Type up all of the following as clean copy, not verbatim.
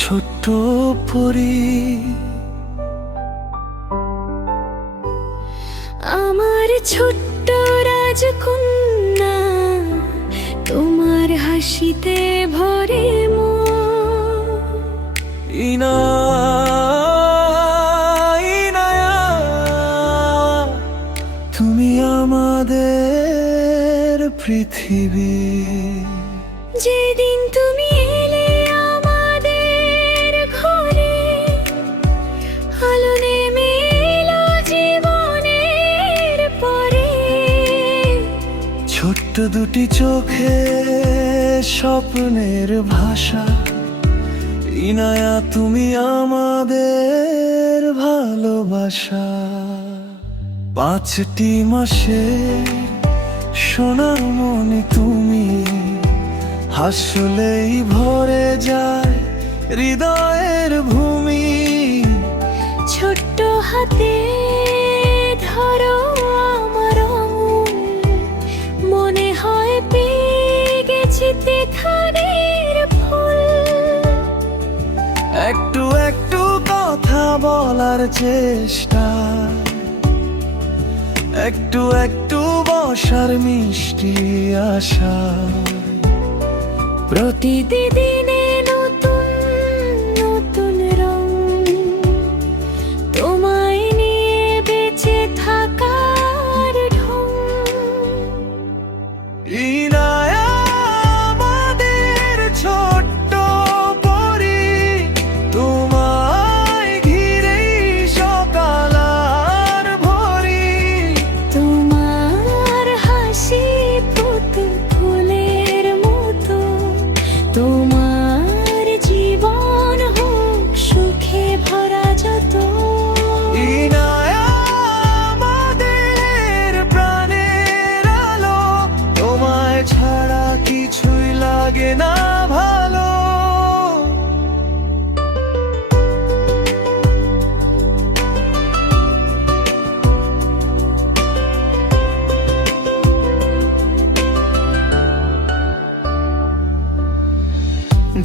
ছোট্ট পরি, আমার ছোট্ট রাজকন্যা, তোমার হাসিতে ভরে মন। ইনায়া, তুমি আমাদের পৃথিবী। যেদিন তুমি এলে আমাদের ঘরে, আলো নেমে এলো জীবনের পরে। ছোট্ট দুটি চোখে স্বপ্নের ভাষা, ইনায়া তুমি আমাদের ভালোবাসা। 5টি মাসে সোনামণি তুমি, হাসলেই ভরে যায় হৃদয়ের ভূমি। ছোট্ট হাতে ধরো আমার আঙুল, মনে হয় পেয়ে গেছি তেখানের ফুল। একটু একটু কথা বলার চেষ্টা, একটু একটু বসার মিষ্টি আশা। প্রতিদিনে নতুন নতুন রং, তোমায় নিয়ে বেঁচে থাকার ঢং। ইনায়া আমাদের ছোট্ট পরি, তোমায় ঘিরেই সকাল আর ভোরি। তোমার হাসি পুতুল ফুলের মতো, তোমার জীবন হোক সুখে ভরা যত। ইনায়া আমাদের প্রাণের আলো, তোমায় ছাড়া কিছুই লাগে না ভালো।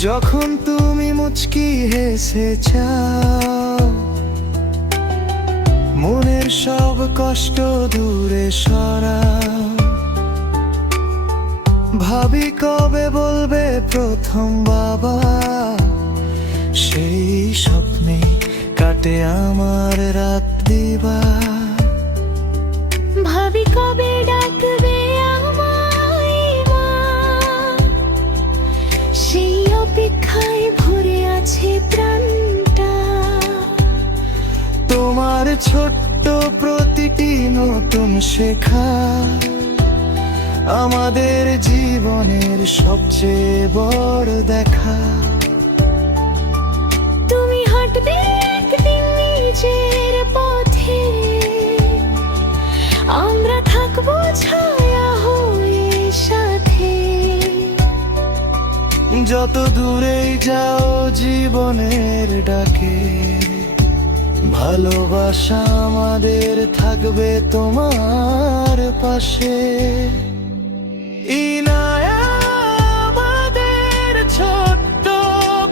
যখন তুমি মুচকি হেসে চাও, মনের সব কষ্ট দূরে সরাও। ভাবি কবে বলবে প্রথম বাবা, সেই স্বপ্নে কাটে আমার রাত দিবা। ভাবি কবে ডাকবে আমায় মা, সেই অপেক্ষায় ভরে আছে প্রাণটা। তোমার ছোট্ট প্রতিটি নতুন শেখা, আমাদের জীবনের সবচেয়ে বড় দেখা। তুমি হাঁটবে একদিন নিজের পথে, আমরা থাকবো ছায়া হয়ে সাথে। যত দূরেই যাও জীবনের ডাকে, ভালোবাসা আমাদের থাকবে তোমার পাশে। ইনায়া আমাদের ছোট্ট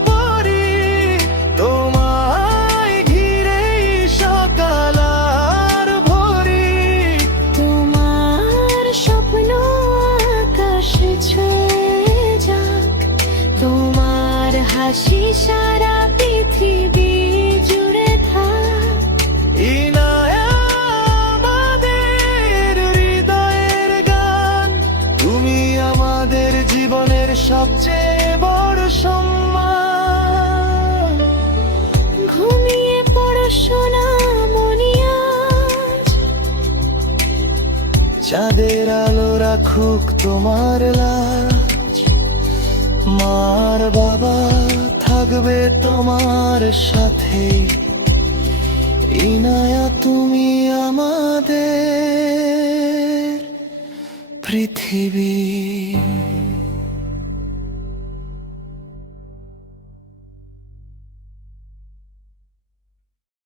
পরি, তোমায় ঘিরেই সকাল আর ভোরি। তোমার স্বপ্ন আকাশে ছুঁয়ে যাক, তোমার হাসি সারা পৃথিবী জুড়ে থাক। ইনায়া আমাদের হৃদয়ের গান, তুমি আমাদের জীবনের সবচেয়ে বড় সম্মান। ঘুমিয়ে পড়ো সোনামণি আজ, চাঁদের আলো রাখুক তোমার লাজ। মার বাবা থাকবে তোমার সাথে, ইনায়া তুমি আমাদের পৃথিবী।